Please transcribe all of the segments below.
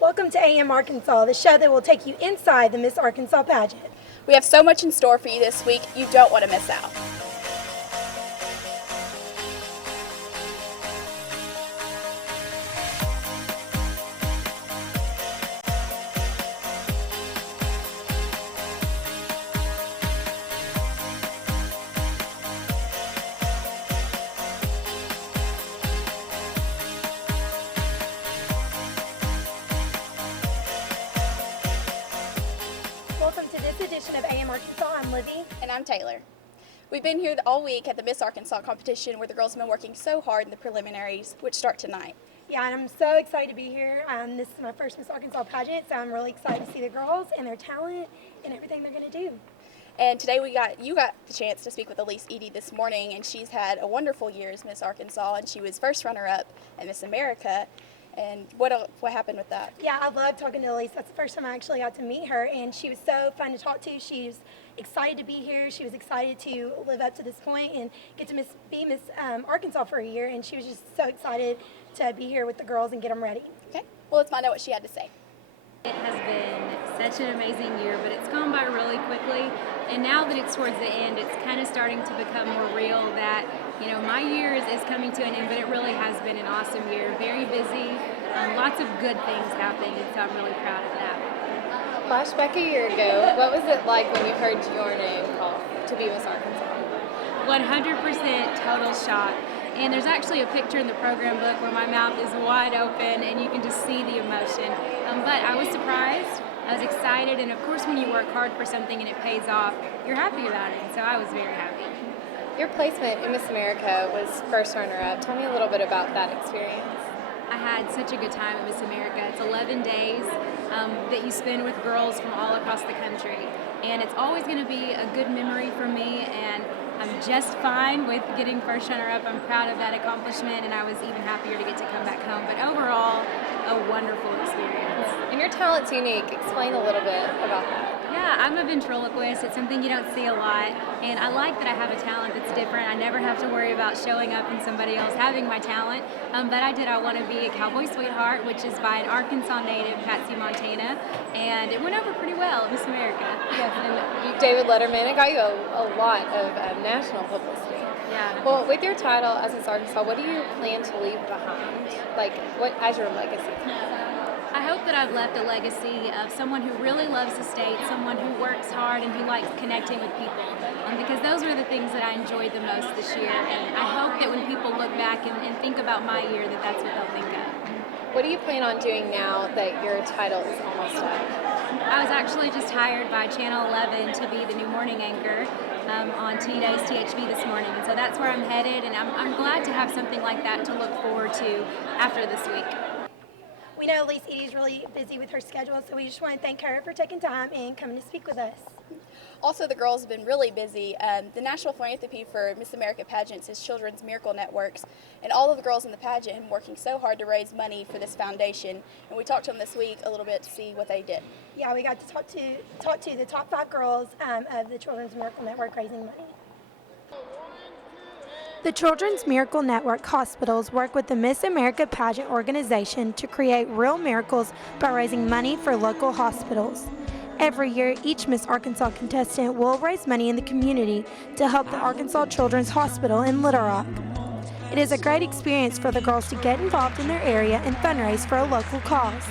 Welcome to AM Arkansas, the show that will take you inside the Miss Arkansas pageant. We have so much in store for you this week, you don't want to miss out. Welcome to this edition of AM Arkansas. I'm Livy. And I'm Taylor. We've been here all week at the Miss Arkansas competition where the girls have been working so hard in the preliminaries, which start tonight. Yeah, and I'm so excited to be here. This is my first Miss Arkansas pageant, so I'm really excited to see the girls and their talent and everything they're going to do. And today you got the chance to speak with Elise Edie this morning, and she's had a wonderful year as Miss Arkansas, and she was first runner-up at Miss America. And what happened with that? Yeah, I love talking to Elise. That's the first time I actually got to meet her, and she was so fun to talk to. She was excited to be here. She was excited to live up to this point and get to be Miss Arkansas for a year, and she was just so excited to be here with the girls and get them ready. Okay, well, let's find out what she had to say. It has been such an amazing year, but it's gone by really quickly. And now that it's towards the end, it's kind of starting to become more real that, my year is coming to an end, but it really has been an awesome year. Very busy, lots of good things happening, and so I'm really proud of that. Flashback a year ago, what was it like when you heard your name called to be Miss Arkansas? 100% total shock. And there's actually a picture in the program book where my mouth is wide open and you can just see the emotion. But I was surprised, I was excited, and of course when you work hard for something and it pays off, you're happy about it. And so I was very happy. Your placement in Miss America was first runner-up. Tell me a little bit about that experience. I had such a good time at Miss America. It's 11 days that you spend with girls from all across the country. And it's always going to be a good memory for me, and I'm just fine with getting first runner-up. I'm proud of that accomplishment, and I was even happier to get to come back home. But overall, a wonderful experience. And your talent's unique. Explain a little bit about that. Yeah, I'm a ventriloquist. It's something you don't see a lot, and I like that I have a talent that's different. I never have to worry about showing up and somebody else having my talent, but I Want to Be a Cowboy Sweetheart, which is by an Arkansas native, Patsy Montana, and it went over pretty well at Miss America. Yes, and David Letterman, it got you a lot of national publicity. Yeah. Well, with your title as Miss Arkansas, what do you plan to leave behind? Like, what as your legacy? I hope that I've left a legacy of someone who really loves the state, someone who works hard and who likes connecting with people, because those are the things that I enjoyed the most this year, and I hope that when people look back and think about my year, that's what they'll think of. What do you plan on doing now that your title is almost up? I was actually just hired by Channel 11 to be the new morning anchor on Today's THB this morning, and so that's where I'm headed, and I'm glad to have something like that to look forward to after this week. We know Elise Edie is really busy with her schedule, so we just want to thank her for taking time and coming to speak with us. Also, the girls have been really busy. The National Philanthropy for Miss America pageants is Children's Miracle Networks, and all of the girls in the pageant have been working so hard to raise money for this foundation. And we talked to them this week a little bit to see what they did. Yeah, we got to talk to the top 5 girls of the Children's Miracle Network raising money. The Children's Miracle Network hospitals work with the Miss America pageant organization to create real miracles by raising money for local hospitals. Every year, each Miss Arkansas contestant will raise money in the community to help the Arkansas Children's Hospital in Little Rock. It is a great experience for the girls to get involved in their area and fundraise for a local cause.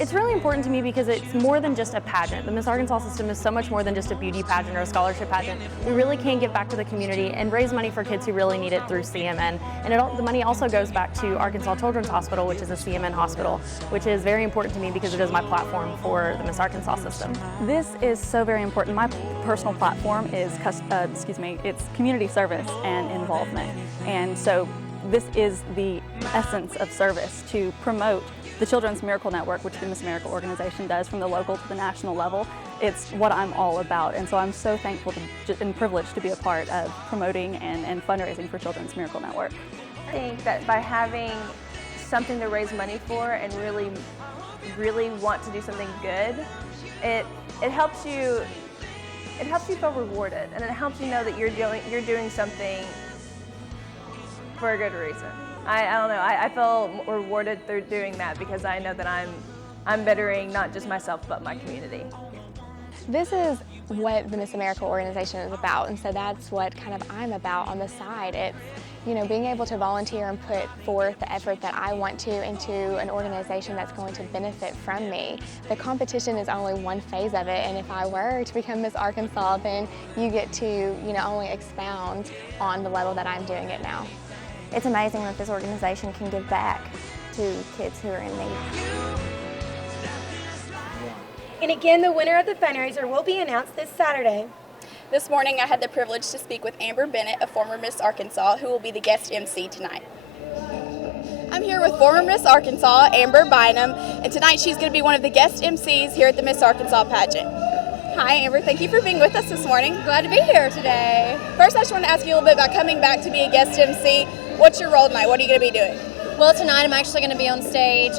It's really important to me because it's more than just a pageant. The Miss Arkansas system is so much more than just a beauty pageant or a scholarship pageant. We really can give back to the community and raise money for kids who really need it through CMN. And the money also goes back to Arkansas Children's Hospital, which is a CMN hospital, which is very important to me because it is my platform for the Miss Arkansas system. This is so very important. My personal platform is, it's community service and involvement. And so this is the essence of service, to promote the Children's Miracle Network, which the Miss America organization does from the local to the national level. It's what I'm all about, and so I'm so thankful and privileged to be a part of promoting and fundraising for Children's Miracle Network. I think that by having something to raise money for and really want to do something good, it helps you feel rewarded, and it helps you know that you're doing something for a good reason. I don't know. I feel rewarded through doing that because I know that I'm bettering not just myself but my community. This is what the Miss America organization is about, and so that's what kind of I'm about on the side. It's, you know, being able to volunteer and put forth the effort that I want to into an organization that's going to benefit from me. The competition is only one phase of it, and if I were to become Miss Arkansas, then you get to, you know, only expound on the level that I'm doing it now. It's amazing that this organization can give back to kids who are in need. And again, the winner of the fundraiser will be announced this Saturday. This morning I had the privilege to speak with Amber Bennett, a former Miss Arkansas, who will be the guest MC tonight. I'm here with former Miss Arkansas, Amber Bynum, and tonight she's going to be one of the guest MCs here at the Miss Arkansas pageant. Hi Amber, thank you for being with us this morning. Glad to be here today. First I just want to ask you a little bit about coming back to be a guest MC. What's your role tonight? What are you going to be doing? Well, tonight I'm actually going to be on stage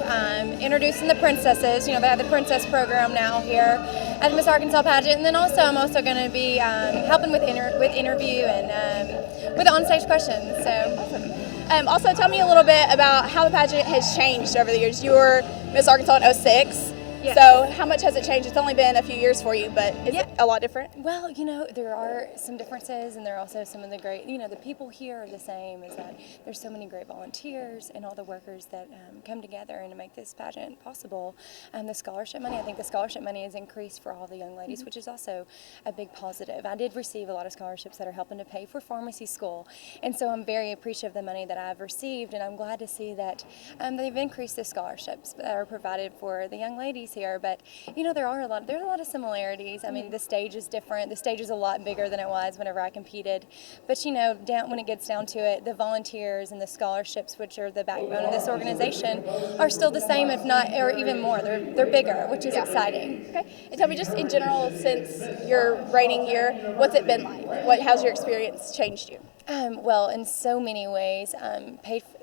introducing the princesses. You know, they have the princess program now here at the Miss Arkansas pageant, and then I'm also going to be helping with interview and with on-stage questions. So, also tell me a little bit about how the pageant has changed over the years. You were Miss Arkansas in 06. Yes. So how much has it changed? It's only been a few years for you, but is it a lot different? Well, you know, there are some differences, and there are also some of the great, you know, the people here are the same, is that there's so many great volunteers and all the workers that come together and to make this pageant possible. The scholarship money, I think the scholarship money has increased for all the young ladies, which is also a big positive. I did receive a lot of scholarships that are helping to pay for pharmacy school, and so I'm very appreciative of the money that I've received, and I'm glad to see that they've increased the scholarships that are provided for the young ladies here. But you know, there's a lot of similarities. I mean, the stage is different. The stage is a lot bigger than it was whenever I competed. But you know, when it gets down to it, the volunteers and the scholarships, which are the backbone of this organization, are still the same, if not, or even more. They're bigger, which is exciting. Okay. And tell me, just in general, since your reigning year, what's it been like? How's your experience changed you? Well, in so many ways,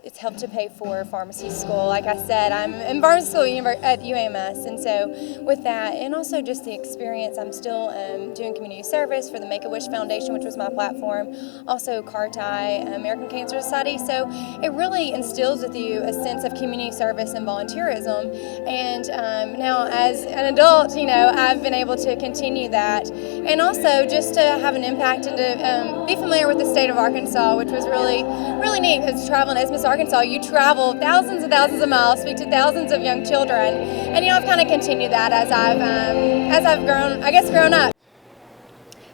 it's helped to pay for pharmacy school. Like I said, I'm in pharmacy school at UAMS, and so with that, and also just the experience, I'm still doing community service for the Make-A-Wish Foundation, which was my platform, also CARTI, American Cancer Society, so it really instills with you a sense of community service and volunteerism, and now as an adult, you know, I've been able to continue that, and also just to have an impact and to be familiar with the state of Arkansas, which was really, really neat, because traveling as Miss Arkansas, you travel thousands and thousands of miles, speak to thousands of young children, and you know, I've kind of continued that as I've grown up.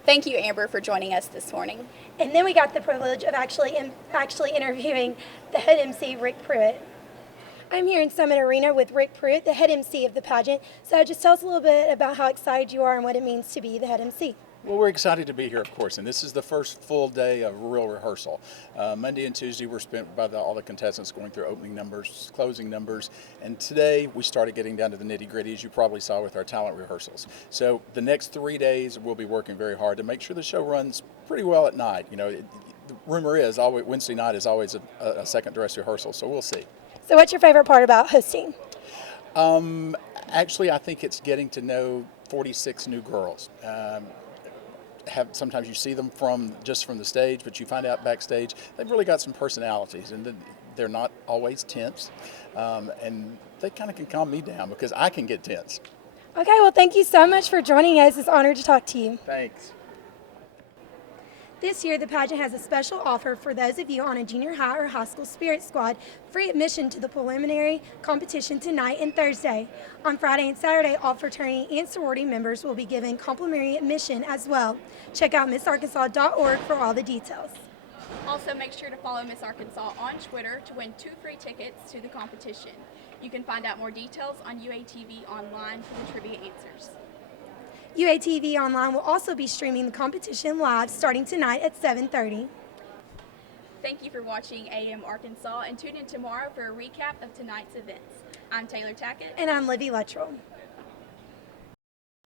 Thank you, Amber, for joining us this morning. And then we got the privilege of actually interviewing the head MC, Rick Pruitt. I'm here in Summit Arena with Rick Pruitt, the head MC of the pageant. So just tell us a little bit about how excited you are and what it means to be the head MC. Well, we're excited to be here, of course, and this is the first full day of real rehearsal. Monday and Tuesday were spent by all the contestants going through opening numbers, closing numbers, and today we started getting down to the nitty-gritty, as you probably saw with our talent rehearsals. So the next 3 days we'll be working very hard to make sure the show runs pretty well at night. You know, the rumor is Wednesday night is always a second dress rehearsal, so we'll see. So what's your favorite part about hosting? Actually, I think it's getting to know 46 new girls. Sometimes you see them just from the stage, but you find out backstage they've really got some personalities, and they're not always tense, and they kind of can calm me down because I can get tense. Okay, well, thank you so much for joining us. It's an honor to talk to you. Thanks. This year, the pageant has a special offer for those of you on a junior high or high school spirit squad, free admission to the preliminary competition tonight and Thursday. On Friday and Saturday, all fraternity and sorority members will be given complimentary admission as well. Check out MissArkansas.org for all the details. Also, make sure to follow Miss Arkansas on Twitter to win 2 free tickets to the competition. You can find out more details on UATV Online for the trivia answers. UATV Online will also be streaming the competition live starting tonight at 7:30. Thank you for watching AM Arkansas, and tune in tomorrow for a recap of tonight's events. I'm Taylor Tackett. And I'm Livy Luttrell.